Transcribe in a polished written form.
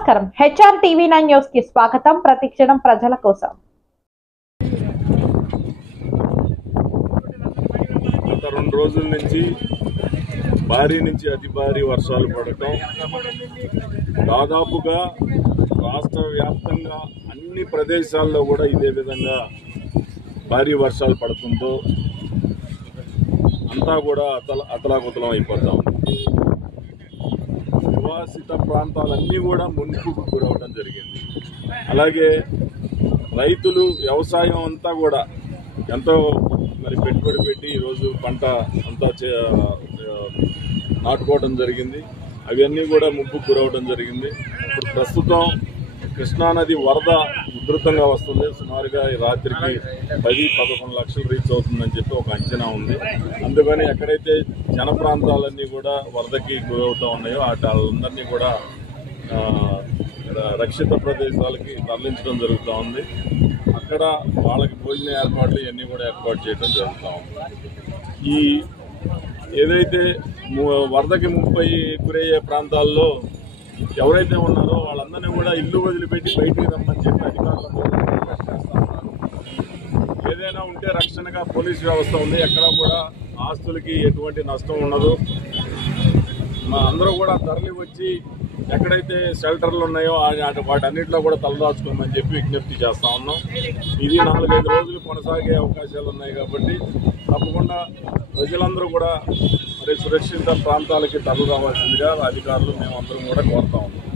నమస్కారం HR TV9 news కి స్వాగతం. ప్రతిక్షణం ప్రజల కోసం. గత 2 రోజుల నుంచి భారీ నుంచి అతి భారీ వర్షాలు పడటం, దాదాపుగా రాష్ట్ర వ్యాప్తంగా అన్ని ప్రదేశాల్లో కూడా ఇదే విధంగా భారీ వర్షాలు పడుతుందో అంతా కూడా అతలాకుతలం అయిపోతాం. నివాసిత ప్రాంతాలన్నీ కూడా మున్ముకు గురవడం జరిగింది. అలాగే రైతులు వ్యవసాయం అంతా కూడా ఎంతో పెట్టుబడి పెట్టి ఈరోజు పంట అంతా నాటుకోవడం జరిగింది. అవన్నీ కూడా ముప్పుకు గురవడం జరిగింది. ఇప్పుడు ప్రస్తుతం కృష్ణానది వరద ఉధృతంగా వస్తుంది. సుమారుగా ఈ రాత్రికి 10-11 లక్షలు రీచ్ అవుతుందని చెప్పి ఒక అంచనా ఉంది. అందుకని ఎక్కడైతే జన ప్రాంతాలన్నీ కూడా వరదకి గురవుతూ ఉన్నాయో వాళ్ళందరినీ కూడా రక్షిత ప్రదేశాలకి తరలించడం జరుగుతూ ఉంది. అక్కడ వాళ్ళకి భోజన ఏర్పాట్లు ఇవన్నీ కూడా ఏర్పాటు చేయడం జరుగుతూ ఉంది. ఈ ఏదైతే వరదకి ముప్పై గురయ్యే ప్రాంతాల్లో ఎవరైతే ఉన్నారో వాళ్ళందరినీ కూడా ఇల్లు వదిలిపెట్టి బయటికి రమ్మని చెప్పి అధికారులందరూ రిక్వెస్ట్ చేస్తూ ఉన్నారు. ఏదైనా ఉంటే రక్షణగా పోలీస్ వ్యవస్థ ఉంది. ఎక్కడ కూడా ఆస్తులకి ఎటువంటి నష్టం ఉండదు. అందరూ కూడా తరలి వచ్చి ఎక్కడైతే షెల్టర్లు ఉన్నాయో వాటన్నిటిలో కూడా తలదాచుకోమని చెప్పి విజ్ఞప్తి చేస్తూ ఉన్నాం. ఇది 4-5 రోజులు కొనసాగే అవకాశాలు ఉన్నాయి కాబట్టి తప్పకుండా ప్రజలందరూ కూడా సురక్షిత ప్రాంతాలకి తరలి రావాల్సిందిగా అధికారులు మేమందరం కూడా కోరుతా ఉన్నాం.